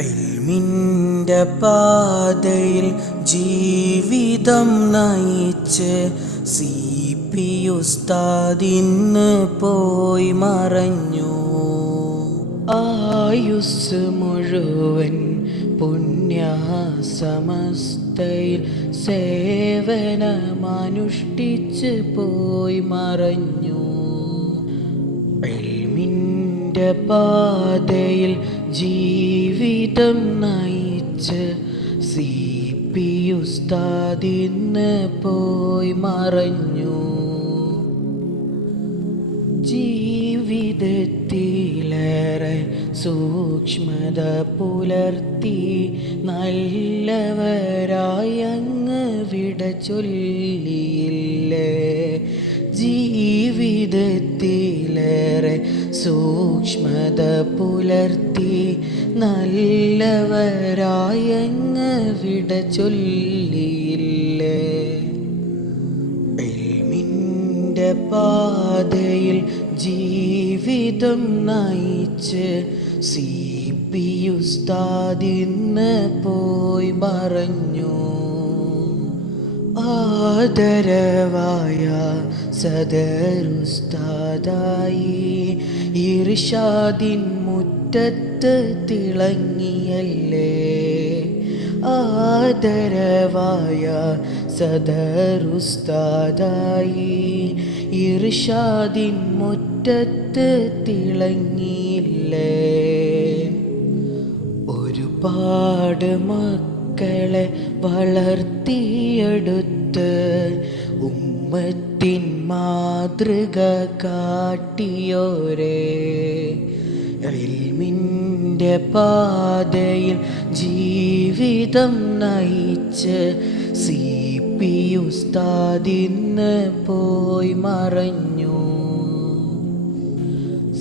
ഇൽമിൻ്റെ പാതയിൽ ജീവിതം നയിച്ച് CP ഉസ്താദിന്ന് പോയി മറഞ്ഞു. ആയുസ് മുഴുവൻ പുണ്യസമസ്തയിൽ സേവനമനുഷ്ഠിച്ച് പോയി മറഞ്ഞു. ഇൽമിൻ്റെ പാതയിൽ ജീവിതം നയിച്ച് CP ഉസ്താദിന്ന് പോയി മറഞ്ഞു. ജീവിതത്തിലേറെ സൂക്ഷ്മത പുലർത്തി നല്ലവരായി അങ്ങ് വിട ചൊല്ലിയില്ലേ. ജീവിതത്തിലേറെ സൂക്ഷ്മത പുലർത്തി നല്ലവരായി അങ്ങ് വിട ചൊല്ലിയില്ലേ. ഇൽമിൻ്റെ പാതയിൽ ജീവിതം നയിച്ച് CP ഉസ്താദിന്ന് പോയി മറഞ്ഞു. ആദരവായ സദറുസ്താദായി ഇർഷാദിൻ മുറ്റത്ത് തിളങ്ങിയല്ലേ. ആദരവായ സദറുസ്താദായി ഇർഷാദിൻ മുറ്റത്ത് തിളങ്ങിയില്ലേ. ഒരുപാട് മക്കളെ വളർത്തിയെടുത്ത് ഉമ്മത്തിൻ മാതൃക കാട്ടിയോരേ. ഇൽമിൻ്റെ പാതയിൽ ജീവിതം നയിച്ച് CP ഉസ്താദിന്ന് പോയി മറഞ്ഞു.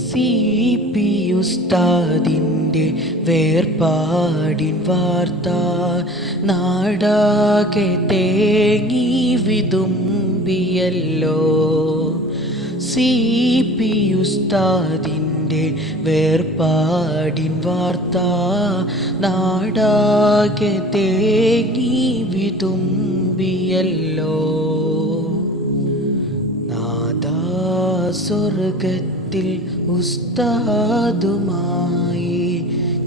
CP ഉസ്താദിൻ്റെ വേർപാടിൻ വാർത്ത നാടാകെ തേങ്ങി വിതുമ്പിയല്ലോ. CP ഉസ്താദിൻ്റെ വേർപാടിൻ വാർത്ത നാടാകെ തേങ്ങി വിതുമ്പിയല്ലോ. നാദാ സ്വർഗത്തിൽ ഉസ്താദുമായി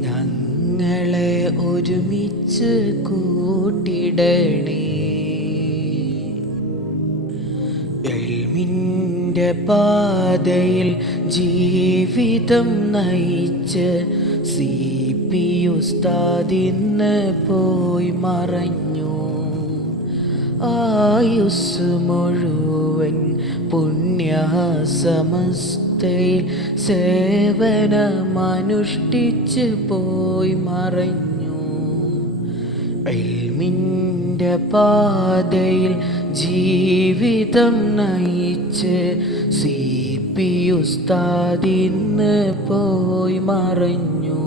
ഞങ്ങളെ ഒരുമിച്ച് കൂട്ടിടണേ. ഇൽമിൻ്റെ പാതയിൽ ജീവിതം നയിച്ച് CP ഉസ്താദിന്ന് പോയി മറഞ്ഞു. ആയുസ് മുഴുവൻ പുണ്യസമസ്തയിൽ സേവനമനുഷ്ഠിച്ച് പോയി മറഞ്ഞു. ഇൽമിൻ്റെ പാതയിൽ ജീവിതം നയിച്ച് CP ഉസ്താദിന്ന് പോയി മറഞ്ഞു.